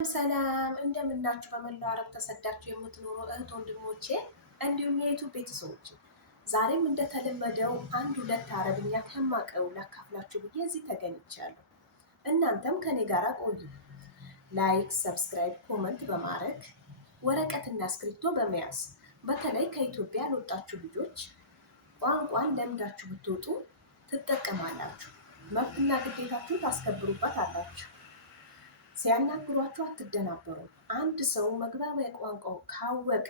ሰላም እንደምናችሁ በመላው ዓለም ተሰዳችሁ የምትኖሩ እህት ወንድሞቼ እንዲሁም የዩቲዩብ ቤተሰቦች ዛሬም እንደተለመደው አንድ ሁለት አረብኛ ከማቀው ላካፍላችሁ ብዬ እዚህ ተገኝቻለሁ። እናንተም ከኔ ጋር ቆዩ። ላይክ፣ ሰብስክራይብ፣ ኮመንት በማድረግ ወረቀትና እስክሪብቶ በመያዝ በተለይ ከኢትዮጵያ ለወጣችሁ ልጆች ቋንቋን ለምዳችሁ ብትወጡ ትጠቀማላችሁ። መብትና ግዴታችሁን ታስከብሩበት አላችሁ። ሲያናግሯችሁ አትደናበሩ። አንድ ሰው መግባቢያ ቋንቋው ካወቀ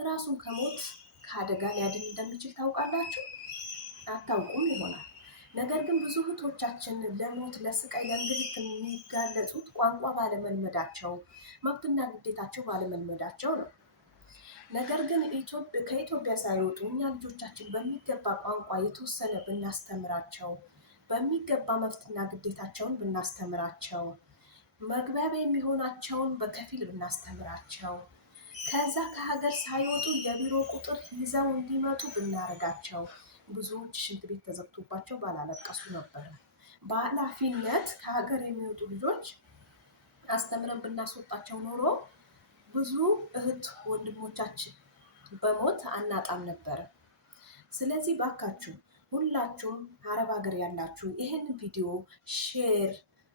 ራሱን ከሞት ከአደጋ ሊያድን እንደሚችል ታውቃላችሁ? አታውቁም ይሆናል። ነገር ግን ብዙ እህቶቻችን ለሞት፣ ለስቃይ፣ ለእንግልት የሚጋለጹት ቋንቋ ባለመልመዳቸው፣ መብትና ግዴታቸው ባለመልመዳቸው ነው። ነገር ግን ከኢትዮጵያ ሳይወጡ እኛ ልጆቻችን በሚገባ ቋንቋ የተወሰነ ብናስተምራቸው፣ በሚገባ መብትና ግዴታቸውን ብናስተምራቸው፣ መግባቢያ የሚሆናቸውን በከፊል ብናስተምራቸው፣ ከዛ ከሀገር ሳይወጡ የቢሮ ቁጥር ይዘው እንዲመጡ ብናደርጋቸው ብዙዎች ሽንት ቤት ተዘግቶባቸው ባላለቀሱ ነበር። በኃላፊነት ከሀገር የሚወጡ ልጆች አስተምረን ብናስወጣቸው ኖሮ ብዙ እህት ወንድሞቻችን በሞት አናጣም ነበር። ስለዚህ ባካችሁ ሁላችሁም አረብ ሀገር ያላችሁ ይህንን ቪዲዮ ሼር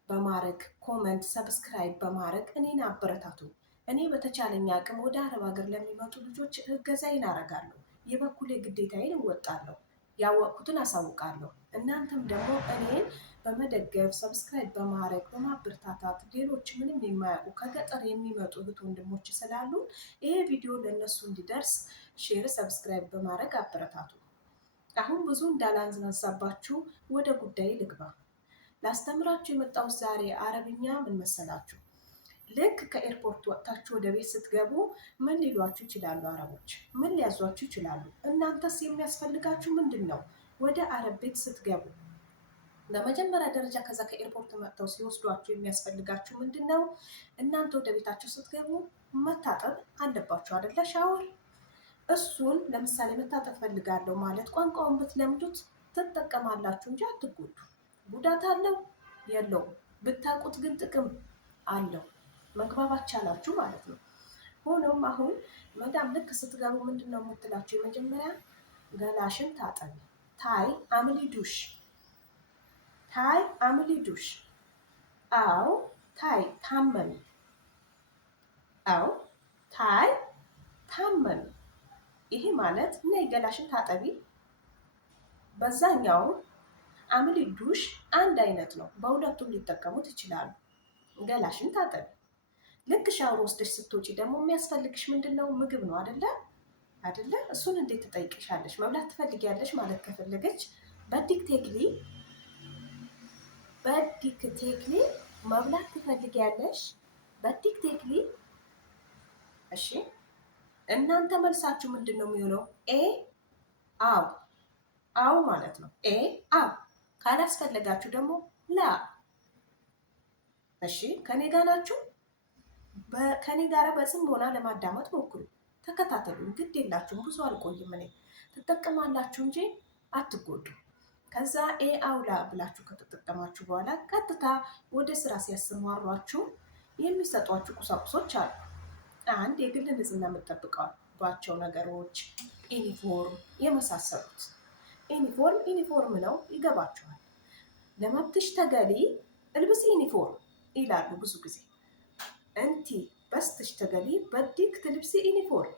በማድረግ ኮመንት፣ ሰብስክራይብ በማድረግ እኔን አበረታቱ። እኔ በተቻለኝ አቅም ወደ አረብ ሀገር ለሚመጡ ልጆች እገዛዬን አደርጋለሁ። የበኩሌ ግዴታዬን እወጣለሁ። ያወቅኩትን አሳውቃለሁ። እናንተም ደግሞ እኔን በመደገፍ ሰብስክራይብ በማድረግ በማበረታታት ሌሎች ምንም የማያውቁ ከገጠር የሚመጡ እህት ወንድሞች ስላሉ ይሄ ቪዲዮ ለእነሱ እንዲደርስ ሼር፣ ሰብስክራይብ በማድረግ አበረታቱ። አሁን ብዙ እንዳላንዛባችሁ ወደ ጉዳይ ልግባ። ላስተምራችሁ የመጣው ዛሬ አረብኛ ምን መሰላችሁ? ልክ ከኤርፖርት ወጥታችሁ ወደ ቤት ስትገቡ ምን ሊሏችሁ ይችላሉ አረቦች? ምን ሊያዟችሁ ይችላሉ? እናንተስ የሚያስፈልጋችሁ ምንድን ነው? ወደ አረብ ቤት ስትገቡ በመጀመሪያ ደረጃ ከዛ ከኤርፖርት መጥተው ሲወስዷችሁ የሚያስፈልጋችሁ ምንድን ነው? እናንተ ወደ ቤታችሁ ስትገቡ መታጠብ አለባችሁ አይደለ? ሻወር። እሱን ለምሳሌ መታጠብ ፈልጋለሁ ማለት ቋንቋውን ብትለምዱት ትጠቀማላችሁ እንጂ አትጎዱ። ጉዳት አለው የለውም? ብታውቁት ግን ጥቅም አለው። መግባባት ቻላችሁ ማለት ነው። ሆኖም አሁን መዳም ልክ ስትገቡ ምንድን ነው የምትላችሁ? የመጀመሪያ ገላሽን ታጠቢ። ታይ አምሊ ዱሽ፣ ታይ አምሊ ዱሽ። አው ታይ ታመሚ፣ አው ታይ ታመሚ። ይሄ ማለት ነይ ገላሽን ታጠቢ። በዛኛው አምሊ ዱሽ አንድ አይነት ነው። በሁለቱም ሊጠቀሙት ይችላሉ። ገላሽን ታጠቢ። ልክ ሻወር ወስደሽ ስትወጪ ደግሞ የሚያስፈልግሽ ምንድን ነው? ምግብ ነው አይደለ? እሱን እንዴት ትጠይቅሻለሽ? መብላት ትፈልጊያለሽ ማለት ከፈለገች በዲክቴክሊ መብላት ትፈልጊያለሽ በዲክቴክሊ። እሺ እናንተ መልሳችሁ ምንድን ነው የሚሆነው? ኤ አው ማለት ነው። ኤ አው። ካላስፈለጋችሁ ደግሞ ላ። እሺ ከኔ ጋር ናችሁ? ከኔ ጋር በጽሞና ለማዳመጥ ሞክሩ። ተከታተሉኝ። ግድ የላችሁም፣ ብዙ አልቆይም። እኔ ትጠቀማላችሁ እንጂ አትጎዱ። ከዛ ኤ አውላ ብላችሁ ከተጠቀማችሁ በኋላ ቀጥታ ወደ ስራ ሲያሰማሯችሁ የሚሰጧችሁ ቁሳቁሶች አሉ። አንድ የግል ንጽህና የምትጠብቃባቸው ነገሮች፣ ዩኒፎርም የመሳሰሉት። ዩኒፎርም ነው፣ ይገባችኋል። ለመብትሽ ተገሊ እልብስ ዩኒፎርም ይላሉ ብዙ ጊዜ። እንቲ በስትሽ ተገሊ በዲክ ትልብሲ ዩኒፎርም።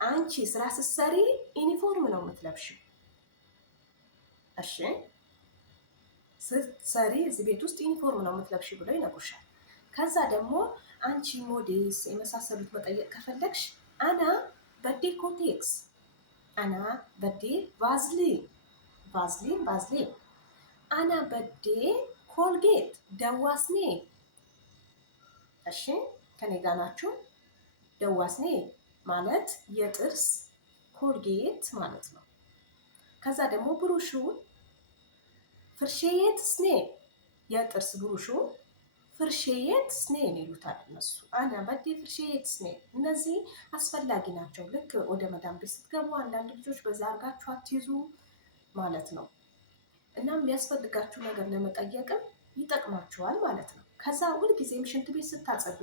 አንቺ ስራ ስትሰሪ ዩኒፎርም ነው የምትለብሽው። እሺ ስትሰሪ እዚህ ቤት ውስጥ ዩኒፎርም ነው የምትለብሽው ብለው ይነግሩሻል። ከዛ ደግሞ አንቺ ሞዴስ የመሳሰሉት መጠየቅ ከፈለግሽ አና በዴ ኮቴክስ፣ አና በዴ ቫዝሊን፣ አና በዴ ኮልጌት ደዋስኔ። እሺ ከኔ ጋር ናችሁ? ደዋስኔ ማለት የጥርስ ኮልጌት ማለት ነው። ከዛ ደግሞ ብሩሹን ፍርሼየት ስኔ፣ የጥርስ ብሩሹ ፍርሼየት ስኔ ይሉታል እነሱ። አና በዴ ፍርሼየት ስኔ። እነዚህ አስፈላጊ ናቸው። ልክ ወደ መዳም ቤት ስትገቡ አንዳንድ ልጆች በዛ አድርጋችሁ አትይዙ ማለት ነው። እናም የሚያስፈልጋችሁ ነገር ለመጠየቅም ይጠቅማችኋል ማለት ነው። ከዛ ሁልጊዜም ሽንት ቤት ስታጸዱ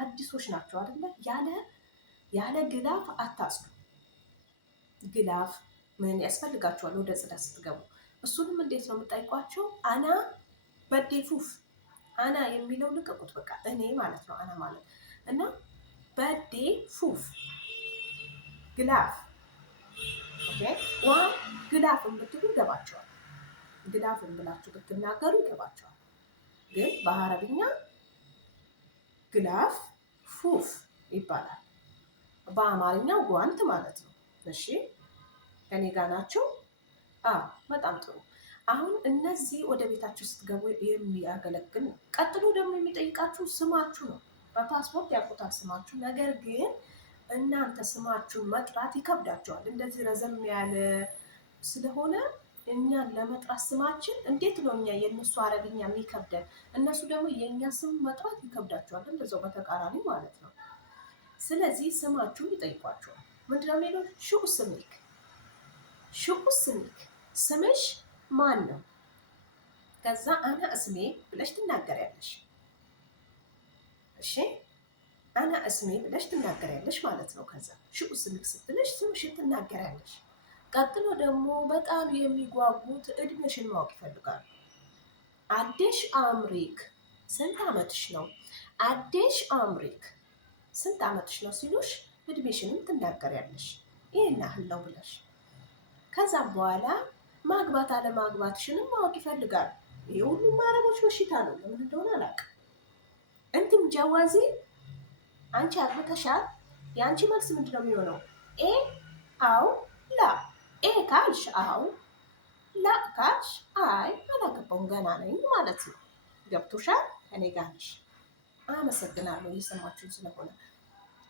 አዲሶች ናቸው አይደለ? ያለ ግላፍ አታጽዱ። ግላፍ ምን ያስፈልጋቸዋል ወደ ጽዳት ስትገቡ? እሱንም እንዴት ነው የምጠይቋቸው? አና በዴፉፍ አና የሚለው ልቀቁት። በቃ እኔ ማለት ነው አና ማለት እና በዴ ፉፍ ግላፍ ዋ ግላፍን ብትሉ ይገባቸዋል። ግላፍን ብላችሁ ብትናገሩ ይገባቸዋል። ግን በአረብኛ ግላፍ ፉፍ ይባላል። በአማርኛው ጓንት ማለት ነው። እሺ ከኔ ጋር ናቸው? በጣም ጥሩ። አሁን እነዚህ ወደ ቤታችሁ ስትገቡ የሚያገለግል ነው። ቀጥሎ ደግሞ የሚጠይቃችሁ ስማችሁ ነው። በፓስፖርት ያውቁታል ስማችሁ። ነገር ግን እናንተ ስማችሁን መጥራት ይከብዳቸዋል። እንደዚህ ረዘም ያለ ስለሆነ እኛን ለመጥራት ስማችን እንዴት ነው እኛ የእነሱ አረብኛ የሚከብደን፣ እነሱ ደግሞ የእኛ ስም መጥራት ይከብዳቸዋል። እንደዛው በተቃራኒ ማለት ነው። ስለዚህ ስማችሁን ይጠይቋቸዋል። ምንድነው የሚለው? ሹ ስሚክ፣ ሹ ስሚክ፣ ስምሽ ማን ነው? ከዛ አና እስሜ ብለሽ ትናገሪያለሽ። እሺ አና እስሜ ብለሽ ትናገሪያለሽ ማለት ነው። ከዛ ሹ ስሚክ ስትልሽ ስምሽን ትናገሪያለሽ። ቀጥሎ ደግሞ በጣም የሚጓጉት እድሜሽን ማወቅ ይፈልጋሉ። አዴሽ አምሪክ፣ ስንት አመትሽ ነው? አዴሽ አምሪክ፣ ስንት አመትሽ ነው ሲሉሽ እድሜሽንም ትናገሪያለሽ ይሄን ያህል ነው ብለሽ። ከዛም በኋላ ማግባት አለማግባትሽንም ማወቅ ይፈልጋሉ። ይሄ ሁሉም አረቦች በሽታ ነው፣ ለምን እንደሆነ አላውቅም። እንትም ጀዋዚ፣ አንቺ አግብተሻል? የአንቺ መልስ ምንድን ነው የሚሆነው? ኤ አው ላ። ኤ ካልሽ አው፣ ላ ካልሽ አይ አላገባውም ገና ነኝ ማለት ነው። ገብቶሻል? ከኔ ጋር ነሽ። አመሰግናለሁ እየሰማችሁን ስለሆነ።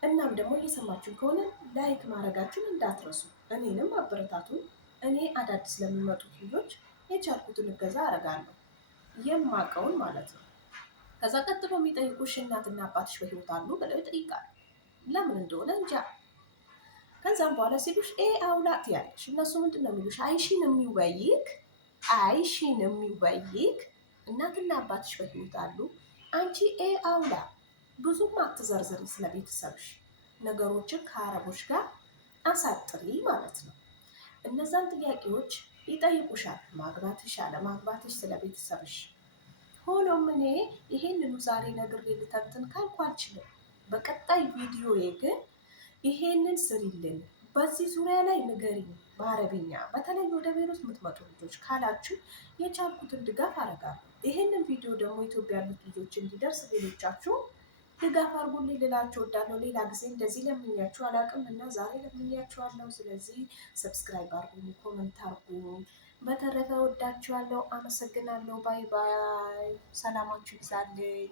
እናም ደግሞ እየሰማችሁን ከሆነ ላይክ ማድረጋችሁን እንዳትረሱ። እኔንም አበረታቱን። እኔ አዳዲስ ለሚመጡት ልጆች የቻልኩትን እገዛ አደርጋለሁ፣ የማውቀውን ማለት ነው። ከዛ ቀጥሎ የሚጠይቁሽ እናትና አባትሽ በህይወት አሉ ብለው ይጠይቃሉ። ለምን እንደሆነ እንጃ። ከዛም በኋላ ሲሉሽ ኤ አውላት ያለሽ እነሱ ምንድን ነው የሚሉሽ? አይሺን የሚወይክ፣ አይሺን የሚወይክ እናትና አባትሽ በህይወት አሉ። አንቺ ኤ አውላ ብዙም አትዘርዝሪ ስለ ቤተሰብሽ፣ ነገሮችን ከአረቦች ጋር አሳጥሪ ማለት ነው። እነዛን ጥያቄዎች ይጠይቁሻል። ማግባትሽ፣ አለማግባትሽ፣ ስለ ቤተሰብሽ። ሆኖም እኔ ይሄንኑ ዛሬ ነግሬ ልተንትን ካልኩ አልችልም። በቀጣይ ቪዲዮዬ ግን ይሄንን ስሪልን፣ በዚህ ዙሪያ ላይ ንገሪኝ በአረብኛ፣ በተለይ ወደ ቤሩት የምትመጡ ልጆች ካላችሁ የቻልኩትን ድጋፍ አደርጋለሁ። ይሄንን ቪዲዮ ደግሞ ኢትዮጵያ ያሉት ልጆች እንዲደርስ ሌሎቻችሁ ድጋፍ አድርጉልኝ ልላችሁ እወዳለሁ። ሌላ ጊዜ እንደዚህ ለምኛችሁ አላውቅም እና ዛሬ ለምኛችኋለሁ። ስለዚህ ሰብስክራይብ አድርጉኝ፣ ኮመንት አድርጉኝ። በተረፈ ወዳችኋለሁ፣ አመሰግናለሁ። ባይ ባይ። ሰላማችሁ ይብዛልኝ።